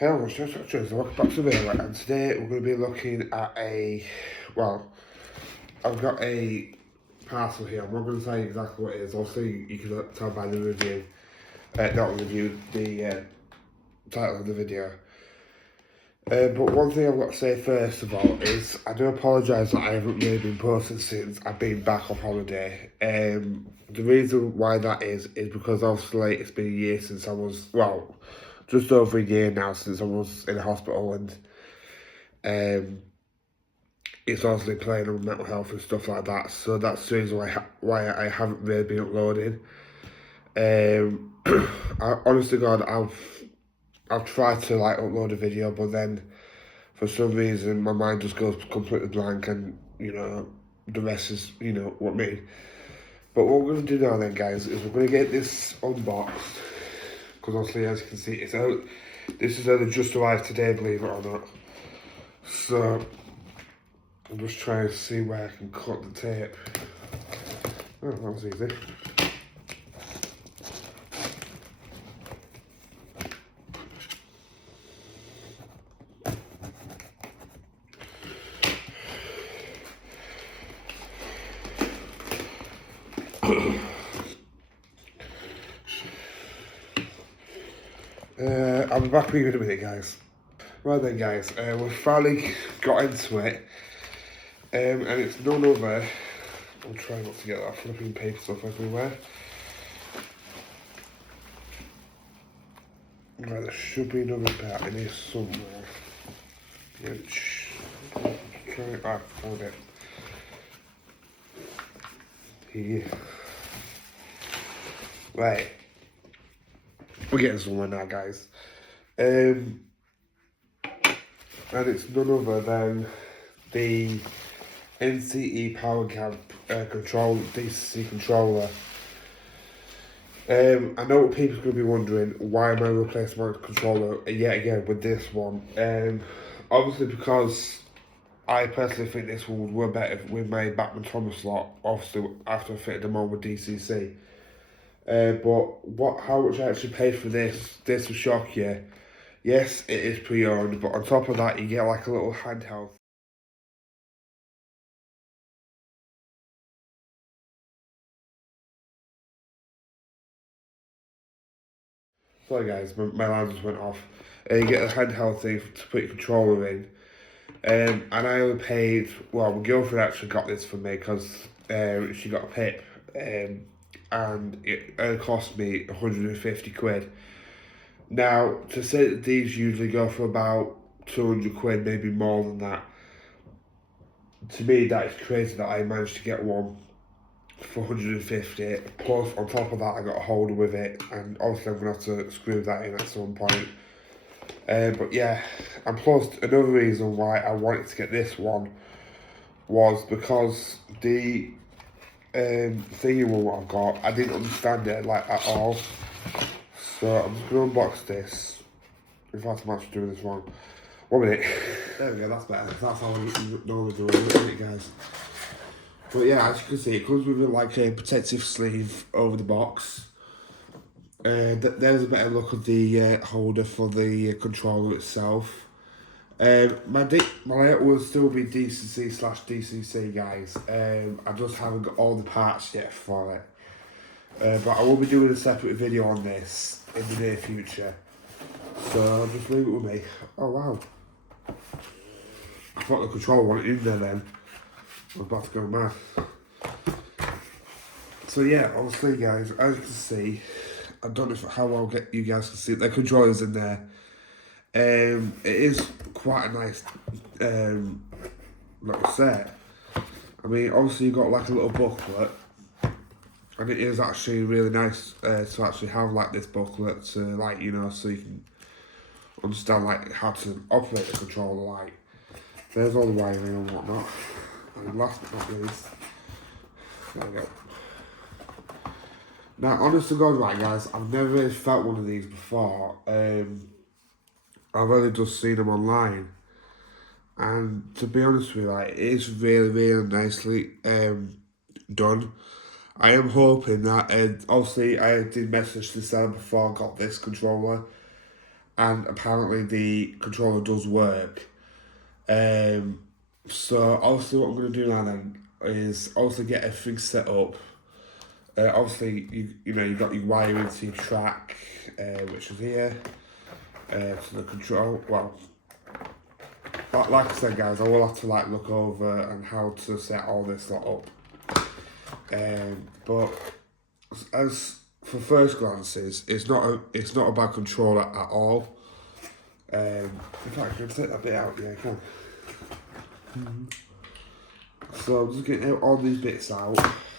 Hello, so welcome back to the video, and today we're going to be looking at I've got a parcel here. I'm not going to tell you exactly what it is. Obviously, you can tell by the review, not review, the title of the video. But one thing I've got to say first of all is I do apologise that I haven't really been posting since I've been back off holiday. The reason why that is because obviously it's been a year since I was, just over a year now since I was in the hospital, and it's obviously playing on mental health and stuff like that. So that's the reason why I haven't really been uploading. Honestly, God, I've tried to upload a video, but then for some reason my mind just goes completely blank, and the rest is what I mean. But what we're going to do now then, guys, is we're going to get this unboxed, because obviously, as you can see, it's out. This is only just arrived today, believe it or not. So I'm just trying to see where I can cut the tape. Oh, that was easy. I'll be back with you in a minute, guys. Right then, guys, we've finally got into it, and it's none other. I'm trying not to get that flipping paper stuff everywhere. Right, there should be another bit in here somewhere. I found it. Here. Right. We're getting somewhere now, guys. And it's none other than the NCE Power Cab DCC controller. I know what people's going to be wondering, why am I replacing my controller yet again with this one? Obviously because I personally think this one would work better with my Batman Thomas slot, obviously after I fitted them on with DCC. But how much I actually paid for this will shock you. Yes, it is pre-owned, but on top of that, you get like a little handheld. Sorry guys, my alarm just went off. You get a handheld thing to put your controller in. And I only paid, well, my girlfriend actually got this for me because she got a PIP. And it cost me 150 quid. Now, to say that these usually go for about 200 quid, maybe more than that, to me that is crazy that I managed to get one for 150. Plus, on top of that, I got a holder with it, and obviously I'm going to have to screw that in at some point. But yeah, and plus, another reason why I wanted to get this one was because the thingy one I've got, I didn't understand it at all. So I'm just going to unbox this. In fact, I'm actually doing this wrong. 1 minute. There we go, that's better. That's how I normally do it, guys. But yeah, as you can see, it comes with a protective sleeve over the box. There's a better look of the holder for the controller itself. My layout will still be DCC/DCC, guys. I just haven't got all the parts yet for it. But I will be doing a separate video on this in the near future. So just leave it with me. Oh wow. I thought the controller wanted in there then. I was about to go mad. So yeah, obviously guys, as you can see, I don't know how well you guys can see it. The controller's in there. It is quite a nice little set. I mean, obviously you've got like a little booklet. And it is actually really nice to actually have this booklet to so you can understand how to operate the controller. There's all the wiring and whatnot. And last but not least, there we go. Now, honest to God, guys, I've never really felt one of these before. I've only just seen them online. And to be honest with you, it is really, really nicely done. I am hoping that, obviously I did message the seller before I got this controller, and apparently the controller does work. So obviously what I'm going to do now then is also get everything set up. Obviously you know you got your wiring to your track, which is here, to the control. Well, like I said, guys, I will have to like look over and how to set all this lot up. But as for first glances, it's not a bad controller at all. In fact, I can take that bit out. Yeah, I can. So I'm just getting all these bits out,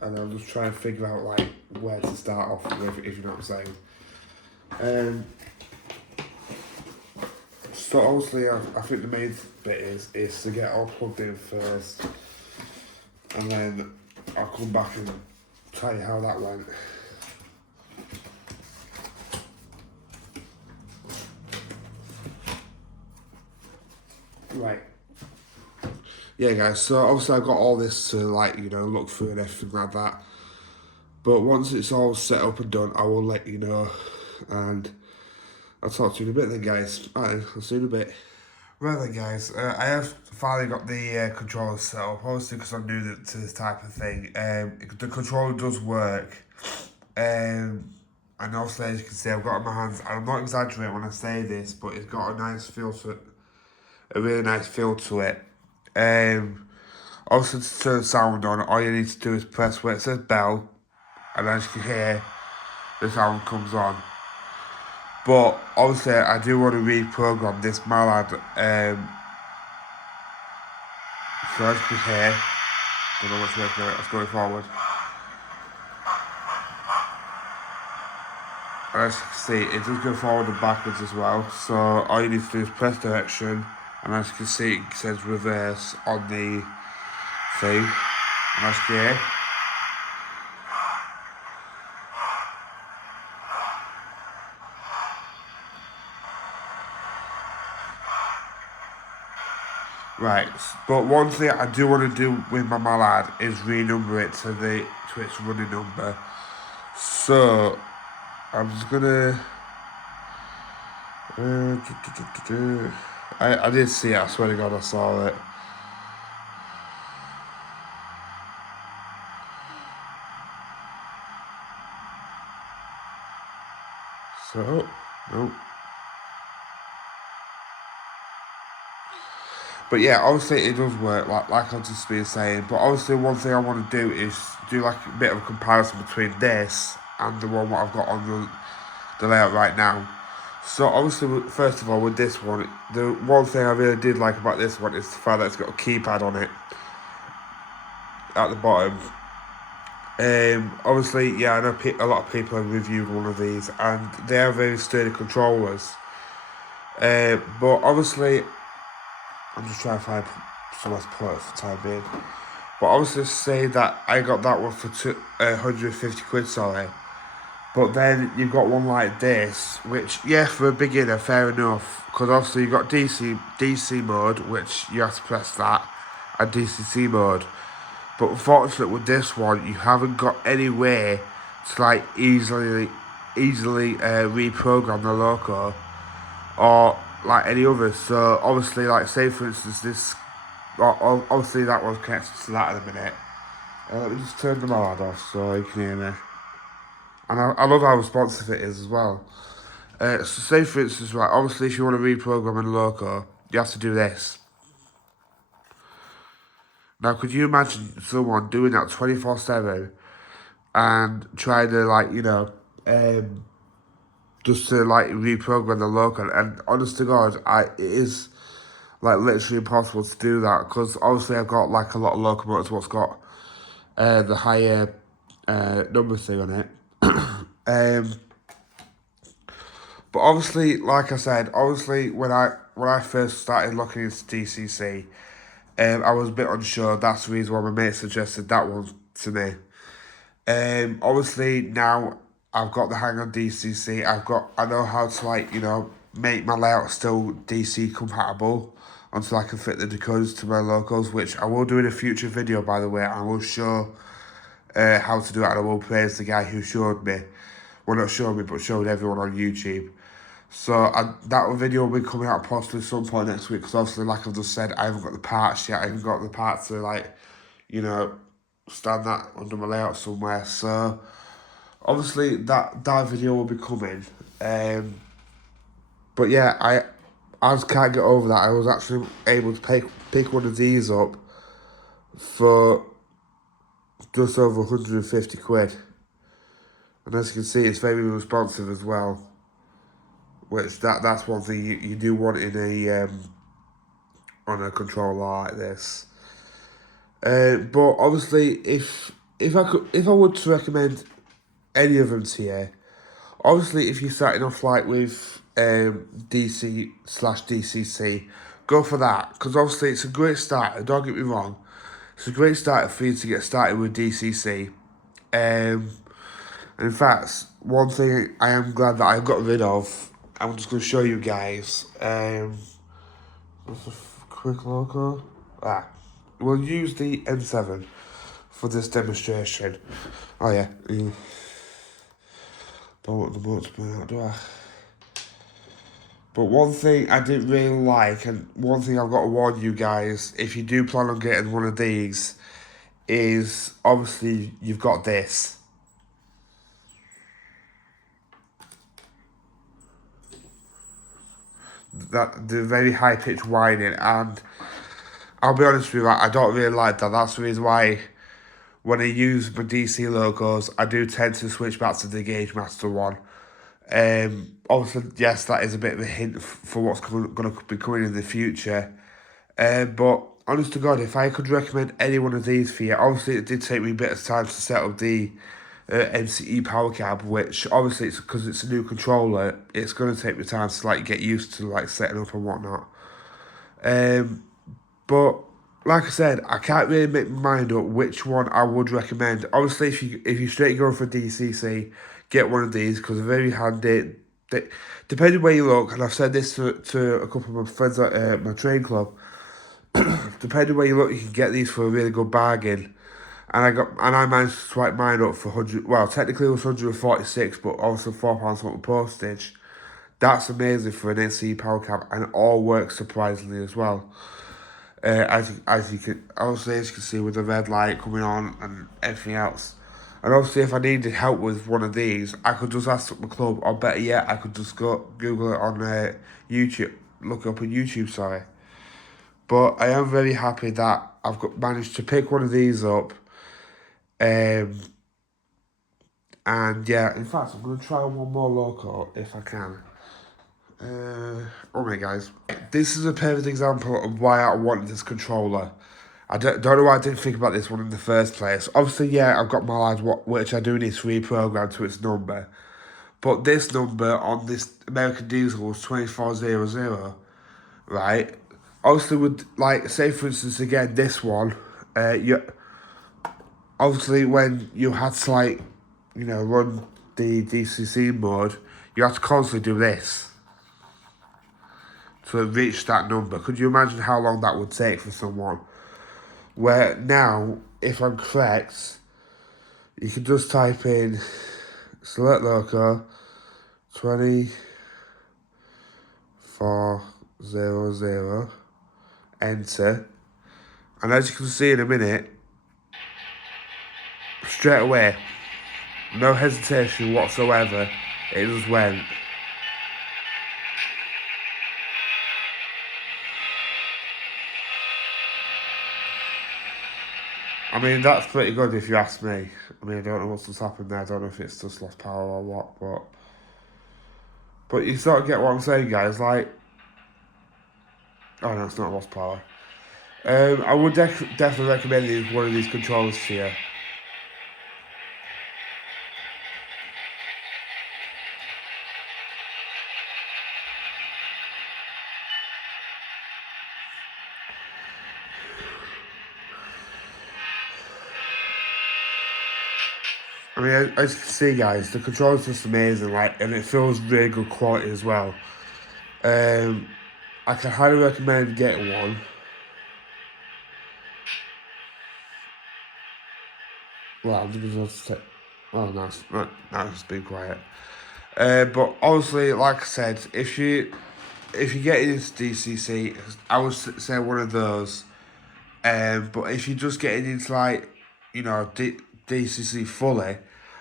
and I'm just trying to figure out like where to start off with, if you know what I'm saying. So obviously, I think the main bit is to get all plugged in first, and then I'll come back and tell you how that went. Right. Yeah, guys, so obviously I've got all this to, like, you know, look through and everything like that. But once it's all set up and done, I will let you know. And I'll talk to you in a bit then, guys. Alright, I'll see you in a bit. Right then, guys, I have finally got the controller set up, obviously because I'm new to this type of thing. The controller does work. And obviously, as you can see, I've got it in my hands. And I'm not exaggerating when I say this, but it's got a nice feel to it. A really nice feel to it. Also, to turn the sound on, all you need to do is press where it says bell, and as you can hear, the sound comes on. But obviously, I do want to reprogram this mallard. So as you can hear, don't know which way to do it. Let's go forward. And as you can see, it does go forward and backwards as well. So all you need to do is press direction, and as you can see, it says reverse on the thing. And as you can hear, right, but one thing I do want to do with my mallard is renumber it to its running number. So I'm just gonna. I did see it. I swear to God, I saw it. So nope. But yeah, obviously it does work, like I've just been saying. But obviously one thing I want to do is do like a bit of a comparison between this and the one what I've got on the layout right now. So obviously, first of all, with this one, the one thing I really did like about this one is the fact that it's got a keypad on it at the bottom. Obviously, yeah, I know a lot of people have reviewed one of these, and they are very sturdy controllers. But obviously, I'm just trying to find somewhere to put it for the time being. But obviously, say that I got that one for 150 quid, sorry. But then you've got one like this, which, yeah, for a beginner, fair enough. Because obviously you've got DC mode, which you have to press that, and DCC mode. But unfortunately with this one, you haven't got any way to like easily reprogram the loco or like any others. So obviously, like say for instance this, obviously that one's connected to that in a minute. Let me just turn the mallard off so you can hear me. And I love how responsive it is as well. So say for instance, right, obviously if you want to reprogram a loco, you have to do this. Now could you imagine someone doing that 24/7 and trying to like, you know, just to like reprogram the loco? And honest to God, it is like literally impossible to do that, because obviously I've got like a lot of locomotives what's got the higher number thing on it. But obviously, like I said, obviously when I first started looking into DCC, I was a bit unsure. That's the reason why my mate suggested that one to me. Obviously now I've got the hang on DCC. I know how to like, you know, make my layout still DC compatible until I can fit the decoders to my locos, which I will do in a future video, by the way. I will show how to do it, and I will praise the guy who showed me. Well, not showed me, but showed everyone on YouTube. So that video will be coming out possibly some point next week, because obviously, like I've just said, I haven't got the parts yet. I haven't got the parts to, like, you know, stand that under my layout somewhere. So obviously that video will be coming. But yeah, I just can't get over that. I was actually able to pick one of these up for just over 150 quid. And as you can see, it's very responsive as well. Which that's one thing you do want in a on a controller like this. But obviously, if I were to recommend any of them to you, obviously if you're starting off like with DC/DCC, go for that, because obviously it's a great starter. Don't get me wrong, it's a great starter for you to get started with DCC. In fact, one thing I am glad that I got rid of, I'm just going to show you guys. Just a quick logo. We'll use the N7 for this demonstration. Oh yeah, don't want the boat to burn out, do I? But one thing I didn't really like, and one thing I've got to warn you guys, if you do plan on getting one of these, is obviously you've got this. That the very high pitched whining, and I'll be honest with you, I don't really like that. That's the reason why when I use my DC logos, I do tend to switch back to the Gauge Master one. Obviously, yes, that is a bit of a hint for what's going to be coming in the future. But honest to God, if I could recommend any one of these for you, obviously it did take me a bit of time to set up the NCE Power Cab, which obviously it's because it's a new controller, it's going to take me time to like get used to like setting up and whatnot. But like I said, I can't really make my mind up which one I would recommend. Obviously, if you straight go for DCC, get one of these because they're very handy. Depending where you look, and I've said this to a couple of my friends at my train club. Depending where you look, you can get these for a really good bargain. And I managed to swipe mine up for 100. Well, technically it was 146, but also £4 worth of postage. That's amazing for an NCE Power Cab, and it all works surprisingly as well. As you can obviously, as you can see, with the red light coming on and everything else. And obviously, if I needed help with one of these, I could just ask my club, or better yet, I could just go Google it on YouTube, look it up on YouTube. Sorry, but I am very happy that managed to pick one of these up. And yeah, in fact, I'm gonna try one more local if I can. Okay, guys. This is a perfect example of why I wanted this controller. I don't know why I didn't think about this one in the first place. Obviously, yeah, I've got my lines, which I do need to reprogram to its number. But this number on this American Diesel was 2400, right? Obviously, with, like, say for instance, again, this one, obviously when you had to, like, run the DCC mode, you had to constantly do this to reach that number. Could you imagine how long that would take for someone? Where now, if I'm correct, you can just type in select local 2400, enter, and as you can see in a minute, straight away, no hesitation whatsoever, it just went. I mean, that's pretty good if you ask me. I mean, I don't know what's just happened there. I don't know if it's just lost power or what, but you sort of get what I'm saying, guys. Like, oh no, it's not lost power. I would definitely recommend one of these controllers to you. I mean, as you can see, guys, the controller's just amazing, like, and it feels really good quality as well. I can highly recommend getting one. Well, I'm just going to say, oh, no, it's been quiet. But honestly, like I said, if you get into DCC, I would say one of those. But if you're just getting into like, DCC fully,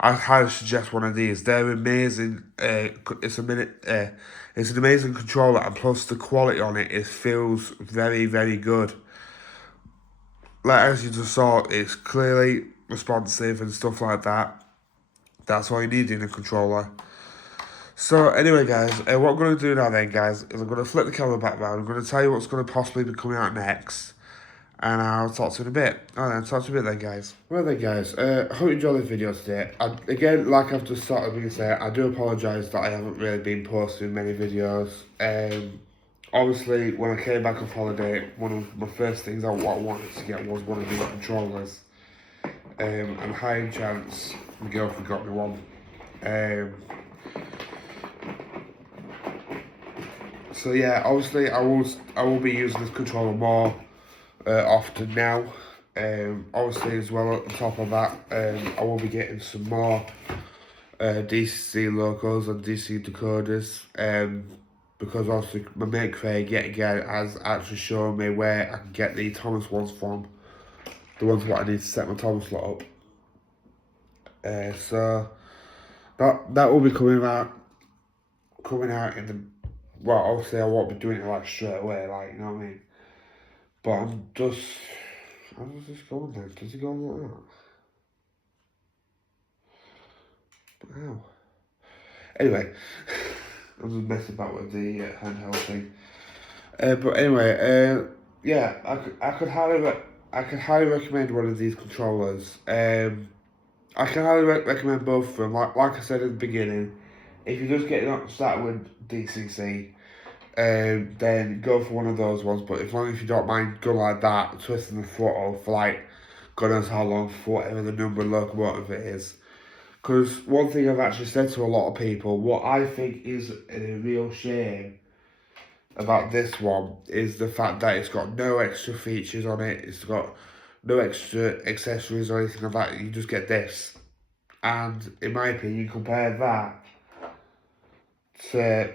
I'd highly suggest one of these. They're amazing. It's an amazing controller, and plus the quality on it feels very, very good. Like as you just saw, it's clearly responsive and stuff like that. That's all you need in a controller. So anyway, guys, what I'm going to do now then, guys, is I'm going to flip the camera back round. I'm going to tell you what's going to possibly be coming out next. And I'll talk to you in a bit. Alright, talk to you in a bit then, guys. Well then, guys, I hope you enjoyed the video today. Again, like I've just started to say, I do apologise that I haven't really been posting many videos. Obviously, when I came back off holiday, one of my first things I wanted to get was one of these controllers. And high chance my girlfriend got me one. So yeah, obviously I will be using this controller more often now. Obviously as well on top of that, I will be getting some more DCC logos and DC decoders. Because obviously my mate Craig yet again has actually shown me where I can get the Thomas ones from. The ones what I need to set my Thomas lot up. So that will be coming out in the, well, obviously I won't be doing it like straight away, like, you know what I mean? But I'm just, how does this go on then? Does it go on like that? Wow. Anyway, I'm just messing about with the handheld thing. But anyway, yeah, I could highly recommend one of these controllers. I can highly recommend both of them. Like I said at the beginning, if you're just getting started with DCC, then go for one of those ones. But as long as you don't mind going like that, twisting the throttle for like God knows how long, for whatever the number of locomotive it is. Because one thing I've actually said to a lot of people, what I think is a real shame about this one is the fact that it's got no extra features on it. It's got no extra accessories or anything like that. You just get this. And in my opinion, compare that to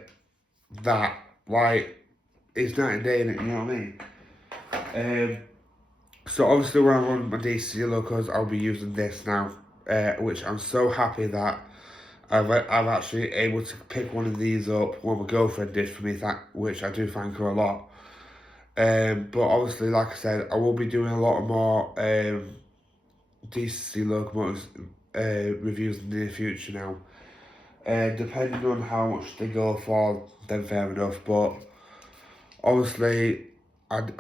that, like, it's night and day, you know what I mean? So obviously when I run my DC locos, I'll be using this now, which I'm so happy that I've actually able to pick one of these up. What my girlfriend did for me, which I do thank her a lot. But obviously, like I said, I will be doing a lot more DCC locomotives reviews in the near future now. Depending on how much they go for, then fair enough. But obviously, I'm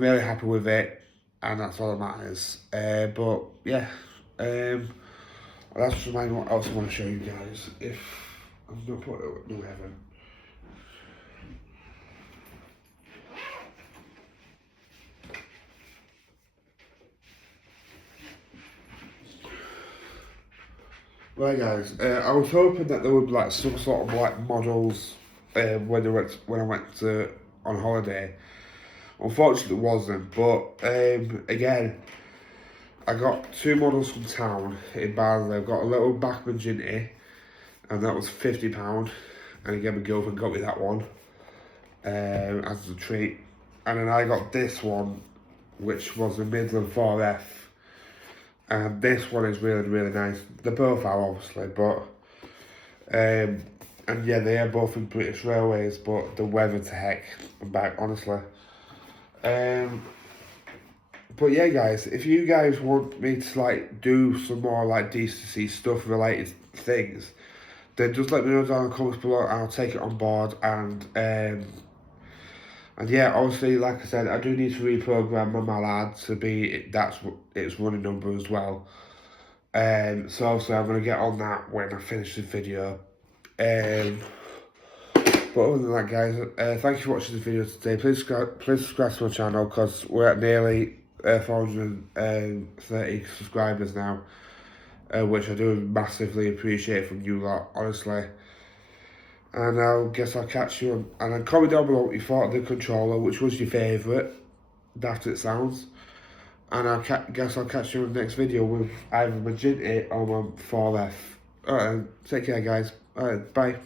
really happy with it, and that's all that matters. But yeah, that's just remind me what else I want to show you guys. If I'm not putting it, no, I haven't. Right guys, I was hoping that there would be like some sort of like models when I went on holiday. Unfortunately, it wasn't. But again, I got two models from town in Barnsley. I've got a little Bachmann Ginty, and that was £50. And again, my girlfriend got me that one as a treat. And then I got this one, which was the Midland 4F. And this one is really, really nice. They both are, obviously, but and yeah, they are both in British Railways, but the weather to heck and back, honestly. But yeah, guys, if you guys want me to like do some more like decency stuff related things, then just let me know down in the comments below, and I'll take it on board. And yeah, obviously, like I said, I do need to reprogram my Mallard to be its running number as well. So obviously I'm going to get on that when I finish this video. But other than that, guys, thank you for watching this video today. Please subscribe to my channel, because we're at nearly 430 subscribers now, which I do massively appreciate from you lot, honestly. And I guess I'll catch you and then comment down below what you thought of the controller, which was your favourite, daft it sounds. And guess I'll catch you in the next video with either my Ginty or my 4F. Alright, take care guys. Alright, bye.